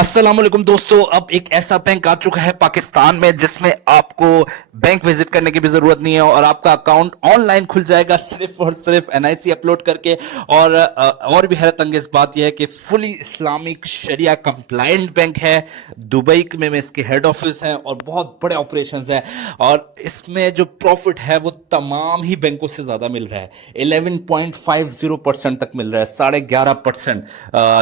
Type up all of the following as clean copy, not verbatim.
अस्सलाम वालेकुम दोस्तों। अब एक ऐसा बैंक आ चुका है पाकिस्तान में जिसमें आपको बैंक विजिट करने की भी जरूरत नहीं है और आपका अकाउंट ऑनलाइन खुल जाएगा सिर्फ और सिर्फ एनआईसी अपलोड करके। और भी हैरत अंगेज बात यह है कि फुली इस्लामिक शरिया कंप्लायंट बैंक है। दुबई में इसके हेड ऑफिस है और बहुत बड़े ऑपरेशंस है। और इसमें जो प्रॉफिट है वो तमाम ही बैंकों से ज्यादा मिल रहा है। 11.50% तक मिल रहा है, 11.5%,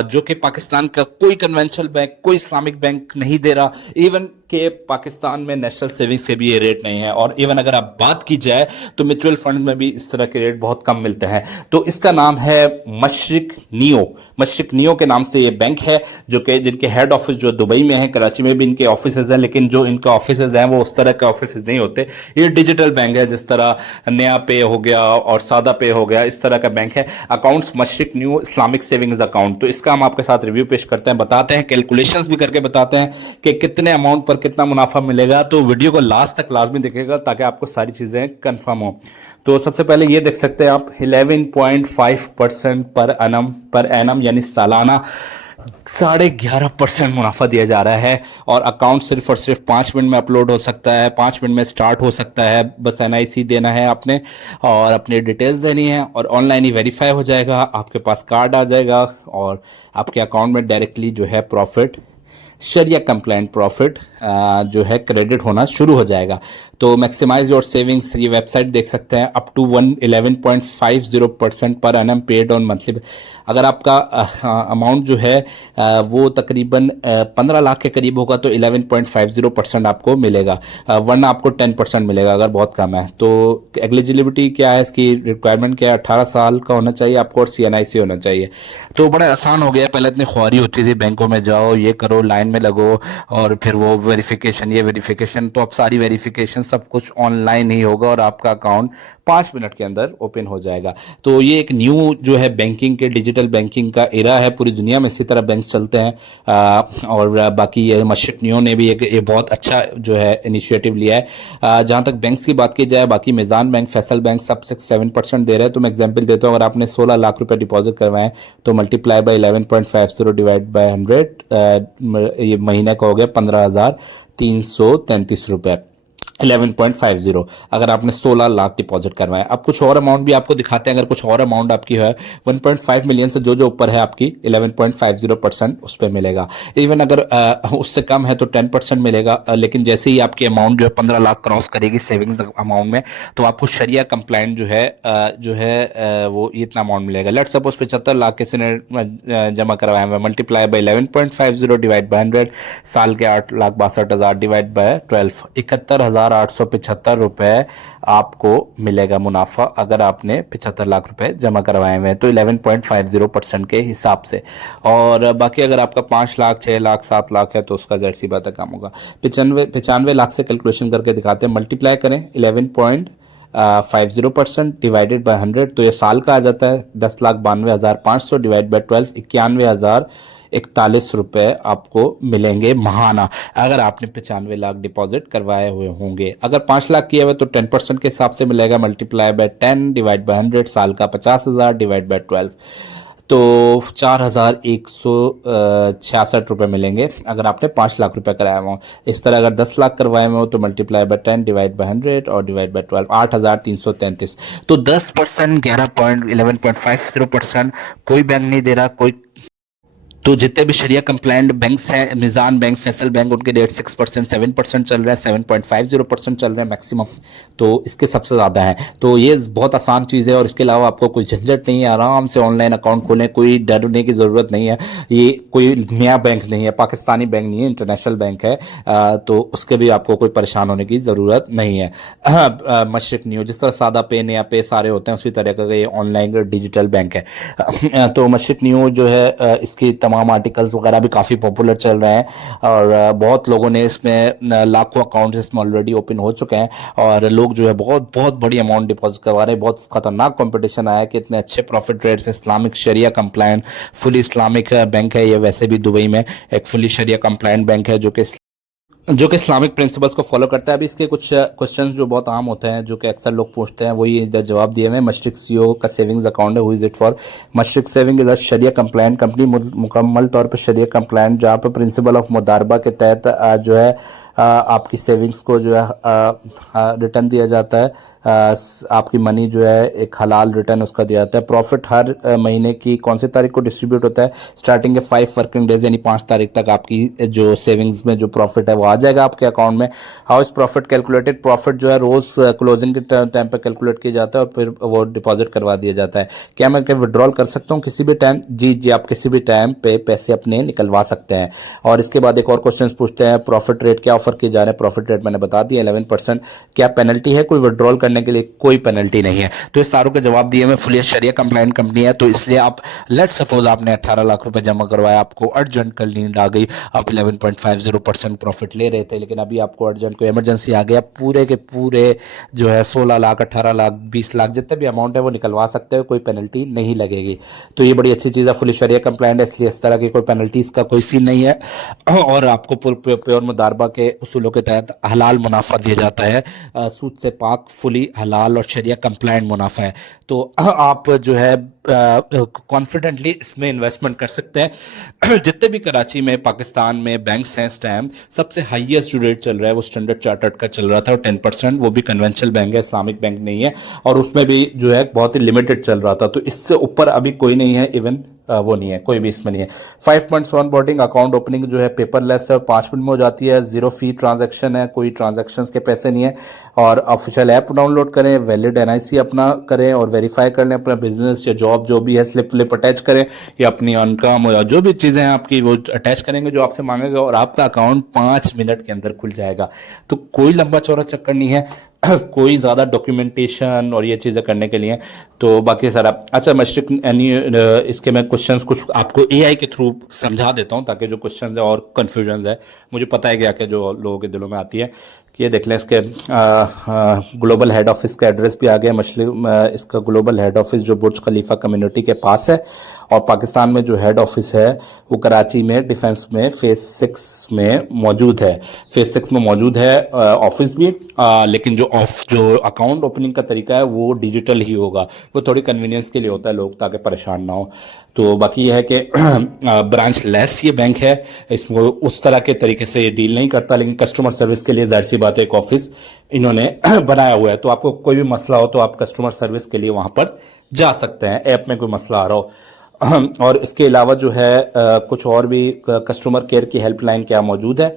जो कि पाकिस्तान का कोई कन्वेंशनल बैंक, कोई इस्लामिक बैंक नहीं दे रहा। इवन के पाकिस्तान में नेशनल सेविंग से भी ये रेट नहीं है। और इवन अगर आप बात की जाए तो म्यूचुअल फंड में भी इस तरह के रेट बहुत कम मिलते हैं। तो इसका नाम है मशरिक नियो। मशरिक नियो के नाम से ये बैंक है, जो कि जिनके हेड ऑफिस जो दुबई में है, कराची में भी इनके ऑफिस हैं, लेकिन जो इनका ऑफिस हैं वो उस तरह के ऑफिस नहीं होते। ये डिजिटल बैंक है, जिस तरह नया पे हो गया और सादा पे हो गया, इस तरह का बैंक है। Accounts Mashreq new Islamic savings account. तो इसका हम आपके साथ रिव्यू पेश करते हैं, बताते हैं, कैलकुलेशंस भी करके बताते हैं कि कितने अमाउंट पर कितना मुनाफा मिलेगा। तो वीडियो को लास्ट तक लाजमी देखिएगा ताकि आपको सारी चीजें कंफर्म हो। तो सबसे पहले ये देख सकते हैं आप 11.5% पर एनम यानी सालाना 11.5% मुनाफा दिया जा रहा है। और अकाउंट सिर्फ और सिर्फ 5 मिनट में अपलोड हो सकता है, 5 मिनट में स्टार्ट हो सकता है। बस एनआईसी देना है आपने और अपनी डिटेल्स देनी है और ऑनलाइन ही वेरीफाई हो जाएगा, आपके पास कार्ड आ जाएगा और आपके अकाउंट में डायरेक्टली जो है प्रॉफिट, शरिया कंप्लायंट प्रॉफिट जो है क्रेडिट होना शुरू हो जाएगा। तो मैक्सिमाइज योर सेविंग्स, ये वेबसाइट देख सकते हैं, up to 11.50% per annum paid on monthly. अगर आपका अमाउंट जो है वो तकरीबन 15 लाख के करीब होगा तो 11.50% आपको मिलेगा, वरना आपको 10% मिलेगा अगर बहुत कम है। तो एलिजिबिलिटी क्या है, इसकी रिक्वायरमेंट क्या है, 18 साल का होना चाहिए आपको और CNIC होना चाहिए। तो बड़ा आसान हो गया, पहले इतनी ख्वारी होती थी बैंकों में जाओ, ये करो, लाइन में लगो और फिर वो वेरिफिकेशन, ये वेरिफिकेशन। तो अब सारी वेरिफिकेशन सब कुछ ऑनलाइन ही होगा और आपका अकाउंट 5 मिनट के अंदर ओपन हो जाएगा। तो ये एक न्यू जो है बैंकिंग के, डिजिटल बैंकिंग का एरा है। पूरी दुनिया में इसी तरह बैंक चलते हैं। और बाकी ये मशरिक न्यू ने भी एक ये बहुत अच्छा जो है इनिशिएटिव लिया है। जहाँ तक बैंक्स की बात की जाए, बाकी मिजान बैंक, फैसल बैंक सब 7% दे रहे हैं। तो मैं एग्जाम्पल देता हूँ, अगर आपने 16 लाख रुपए डिपॉजिट करवाए तो मल्टीप्लाई बाय 11.50 डिवाइड बाय 100, ये महीने का हो गया 15,333 रुपए। 11.50 अगर आपने 16 लाख डिपॉजिट करवाए। अब कुछ और अमाउंट भी आपको दिखाते हैं। अगर कुछ और अमाउंट आपकी है 1.5 मिलियन से जो ऊपर है आपकी 11.50% उस पर मिलेगा। इवन अगर उससे कम है तो 10% मिलेगा। लेकिन जैसे ही आपकी अमाउंट जो है 15 लाख क्रॉस करेगी सेविंग्स अमाउंट में, तो आपको शरिया कंप्लायंट जो है वो इतना अमाउंट मिलेगा। लेट सपोज 75 लाख किसी ने जमा करवाया है, मल्टीप्लाई बाय 11.50 डिवाइड बाय 100, साल के 8,62,000 डिवाइड बाय 12, 71,875 रुपए आपको मिलेगा मुनाफा अगर आपने 75 लाख रुपए जमा करवाए हुए हैं, तो 11.50% के हिसाब से। और बाकी अगर आपका 5 लाख, 6 लाख, 7 लाख है तो उसका जाहिर सी बात है कम होगा। 95 लाख से कैलकुलेशन करके दिखाते हैं, मल्टीप्लाई करें 11.50% डिवाइडेड बाय 100, तो ये साल का आ जाता है 10,92,500 डिवाइड बाय 12, 91,041 रुपए आपको मिलेंगे महाना, अगर आपने 95 लाख डिपॉजिट करवाए हुए होंगे। अगर 5 लाख किए हुए तो 10% के हिसाब से मिलेगा, मल्टीप्लाई बाय 10 डिवाइड बाय 100, साल का 50,000 डिवाइड बाय 12, तो 4,166 रुपए मिलेंगे अगर आपने 5 लाख रुपए कराया हुआ। इस तरह अगर 10 लाख करवाए हुए हो तो मल्टीप्लाई बाय 10 डिवाइड बाय 100 और डिवाइड बाय 12, 8,333। तो 10%, 11.50% कोई बैंक नहीं दे रहा। कोई तो जितने भी शरिया कंप्लायंट बैंक्स हैं, मिजान बैंक, फैसल बैंक, उनके रेट 6%, 7% चल रहे हैं, 7.50% चल रहे हैं मैक्सिमम। तो इसके सबसे ज़्यादा है। तो ये बहुत आसान चीज़ है और इसके अलावा आपको कोई झंझट नहीं है, आराम से ऑनलाइन अकाउंट खोलें, कोई डरने की ज़रूरत नहीं है। ये कोई नया बैंक नहीं है, पाकिस्तानी बैंक नहीं है, इंटरनेशनल बैंक है। तो उसके भी आपको कोई परेशान होने की ज़रूरत नहीं है। मशरिक न्यू जिस तरह सादा पे, नया पे सारे होते हैं, उसी तरह का ये ऑनलाइन डिजिटल बैंक है। तो मशरिक न्यू जो है इसकी तमाम आर्टिकल्स वगैरह भी काफ़ी पॉपुलर चल रहे हैं और बहुत लोगों ने इसमें लाखों अकाउंट्स इसमें ऑलरेडी ओपन हो चुके हैं और लोग जो है बहुत बहुत बड़ी अमाउंट डिपॉजिट करवा रहे हैं। बहुत खतरनाक कंपटीशन आया है कि इतने अच्छे प्रॉफिट रेट्स, इस्लामिक शरिया कंप्लायंट फुली इस्लामिक बैंक है ये। वैसे भी दुबई में एक फुली शरिया कंप्लायंट बैंक है जो कि जो कि इस्लामिक प्रिंसिपल्स को फॉलो करता है। अभी इसके कुछ क्वेश्चंस जो बहुत आम होते हैं, जो कि अक्सर लोग पूछते हैं, वही इधर जवाब दिए हुए हैं। मशरिक सीईओ का सेविंग्स अकाउंट है, who is it for? Mashreq saving is a sharia compliant company, मुकम्मल तौर पर शरिया कंप्लायंट, जहाँ पर प्रिंसिपल ऑफ मुदारबा के तहत जो है आपकी सेविंग्स को जो है रिटर्न दिया जाता है। आपकी मनी जो है एक हलाल रिटर्न उसका दिया जाता है। प्रॉफिट हर महीने की कौन सी तारीख को डिस्ट्रीब्यूट होता है? स्टार्टिंग के 5 वर्किंग डेज, यानी 5 तारीख तक आपकी जो सेविंग्स में जो प्रॉफिट है वो आ जाएगा आपके अकाउंट में। How is profit calculated? Profit जो है रोज क्लोजिंग के टाइम पर कैलकुलेट किया जाता है और फिर वो डिपॉजिट करवा दिया जाता है। क्या मैं विड्रॉल कर सकता हूँ किसी भी टाइम? जी जी, आप किसी भी टाइम पे पैसे अपने निकलवा सकते हैं। और इसके बाद एक और क्वेश्चन पूछते हैं, प्रॉफिट रेट क्या ऑफर किए जा रहे हैं? प्रॉफिट रेट मैंने बता दिया 11%। क्या पेनल्टी है कोई विड्रॉल करने के लिए? कोई पेनल्टी नहीं है। तो इस सारों के जवाब दिए। मैं फुली शरिया कंप्लायंट कंपनी है, तो इसलिए आप लेट सपोज आपने 18 लाख रुपए जमा करवाया, आपको अर्जेंट कल नींद आ गई, आप 11.50% प्रॉफिट ले रहे थे, लेकिन अभी आपको अर्जेंट कोई इमरजेंसी आ गया, पूरे के पूरे जो है 16 लाख, 18 लाख, 20 लाख, जितने भी अमाउंट है वो निकलवा सकते हो, कोई पेनल्टी नहीं लगेगी। तो ये बड़ी अच्छी चीज़ है, फुली शरिया कंप्लायंट है, इसलिए इस तरह की कोई पेनल्टीज का कोई सीन नहीं है। और आपको प्योर मुदारबा के उसूलों के तहत हलाल मुनाफा दिया जाता है। सूद से पाक, फुली हलाल और शरिया कंप्लायंट मुनाफा है। तो आप जो है कॉन्फिडेंटली इसमें इन्वेस्टमेंट कर सकते हैं। जितने भी कराची में, पाकिस्तान में बैंक्स हैं इस टाइम, सबसे हाईएस्ट जो रेट चल रहा है वो स्टैंडर्ड चार्टर्ड का चल रहा था, 10%, वो भी कन्वेंशनल बैंक है, इस्लामिक बैंक नहीं है, और उसमें भी जो है बहुत ही लिमिटेड चल रहा था। तो इससे ऊपर अभी कोई नहीं है, इवन वो नहीं है, कोई भी इसमें नहीं है। 5 months on boarding, account opening जो है पेपरलेस है, 5 मिनट में हो जाती है, 0 फी ट्रांजैक्शन है, कोई ट्रांजैक्शन के पैसे नहीं है। और ऑफिशियल ऐप डाउनलोड करें, वैलिड एनआईसी अपना करें और वेरीफाई कर लें अपना बिजनेस या जॉब जो भी है, स्लिप व्लिप अटैच करें या अपनी इनकम या जो भी चीज़ें हैं आपकी वो अटैच करेंगे जो आपसे मांगेगा, और आपका अकाउंट 5 मिनट के अंदर खुल जाएगा। तो कोई लंबा चौड़ा चक्कर नहीं है, कोई ज़्यादा डॉक्यूमेंटेशन और ये चीज़ें करने के लिए। तो बाकी सारा अच्छा, मशरिक एनी इसके मैं क्वेश्चंस कुछ आपको एआई के थ्रू समझा देता हूँ, ताकि जो क्वेश्चंस है और कन्फ्यूजन है, मुझे पता है क्या क्या जो लोगों के दिलों में आती है। कि ये देख लें, इसके ग्लोबल हेड ऑफिस का एड्रेस भी आ गया। इसका ग्लोबल हेड ऑफिस जो बुर्ज खलीफा कम्युनिटी के पास है, और पाकिस्तान में जो हेड ऑफिस है वो कराची में डिफेंस में फेज 6 में मौजूद है। फेज 6 में मौजूद है ऑफिस भी, लेकिन जो अकाउंट ओपनिंग का तरीका है वो डिजिटल ही होगा। वो थोड़ी कन्वीनियंस के लिए होता है लोग, ताकि परेशान ना हो। तो बाकी ये है कि ब्रांच लेस ये बैंक है, इसमें उस तरह के तरीके से ये डील नहीं करता, लेकिन कस्टमर सर्विस के लिए जाहिर सी बात है एक ऑफिस इन्होंने बनाया हुआ है। तो आपको कोई भी मसला हो तो आप कस्टमर सर्विस के लिए वहाँ पर जा सकते हैं, ऐप में कोई मसला आ रहा हो। और इसके अलावा जो है कुछ और भी कस्टमर केयर की हेल्पलाइन क्या मौजूद है?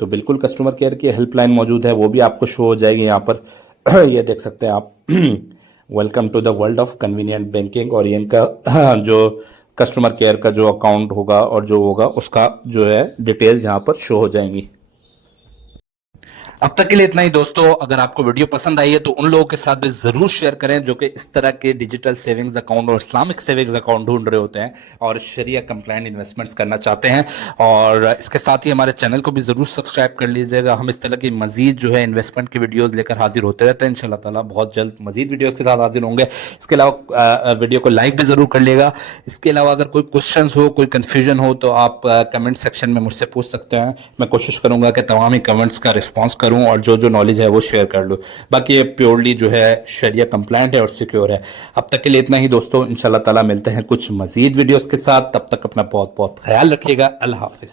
तो बिल्कुल कस्टमर केयर की हेल्पलाइन मौजूद है, वो भी आपको शो हो जाएगी यहाँ पर। ये देख सकते हैं आप, welcome to the world of convenient banking, और ये इनका जो कस्टमर केयर का जो अकाउंट होगा और जो होगा उसका जो है डिटेल्स यहाँ पर शो हो जाएंगी। अब तक के लिए इतना ही दोस्तों। अगर आपको वीडियो पसंद आई है तो उन लोगों के साथ भी जरूर शेयर करें जो कि इस तरह के डिजिटल सेविंग्स अकाउंट और इस्लामिक सेविंग्स अकाउंट ढूंढ रहे होते हैं और शरिया कंप्लायंट इन्वेस्टमेंट्स करना चाहते हैं। और इसके साथ ही हमारे चैनल को भी जरूर सब्सक्राइब कर लीजिएगा। हम इस तरह की मजीद जो है इन्वेस्टमेंट की वीडियोज लेकर हाजिर होते रहते हैं। इंशाल्लाह ताला बहुत जल्द मजीद वीडियोज के साथ हाजिर होंगे। इसके अलावा वीडियो को लाइक भी जरूर कर लेगा। इसके अलावा अगर कोई क्वेश्चन हो, कोई कन्फ्यूजन हो, तो आप कमेंट सेक्शन में मुझसे पूछ सकते हैं। मैं कोशिश करूंगा कि तमाम ही कमेंट्स का रिस्पॉन्स करूं और जो जो नॉलेज है वो शेयर कर लो। बाकी ये प्योरली जो है शरिया कंप्लायंट है और सिक्योर है। अब तक के लिए इतना ही दोस्तों। इंशाल्लाह ताला मिलते हैं कुछ मजीद वीडियोस के साथ। तब तक अपना बहुत बहुत ख्याल रखिएगा। अल्लाह हाफिज।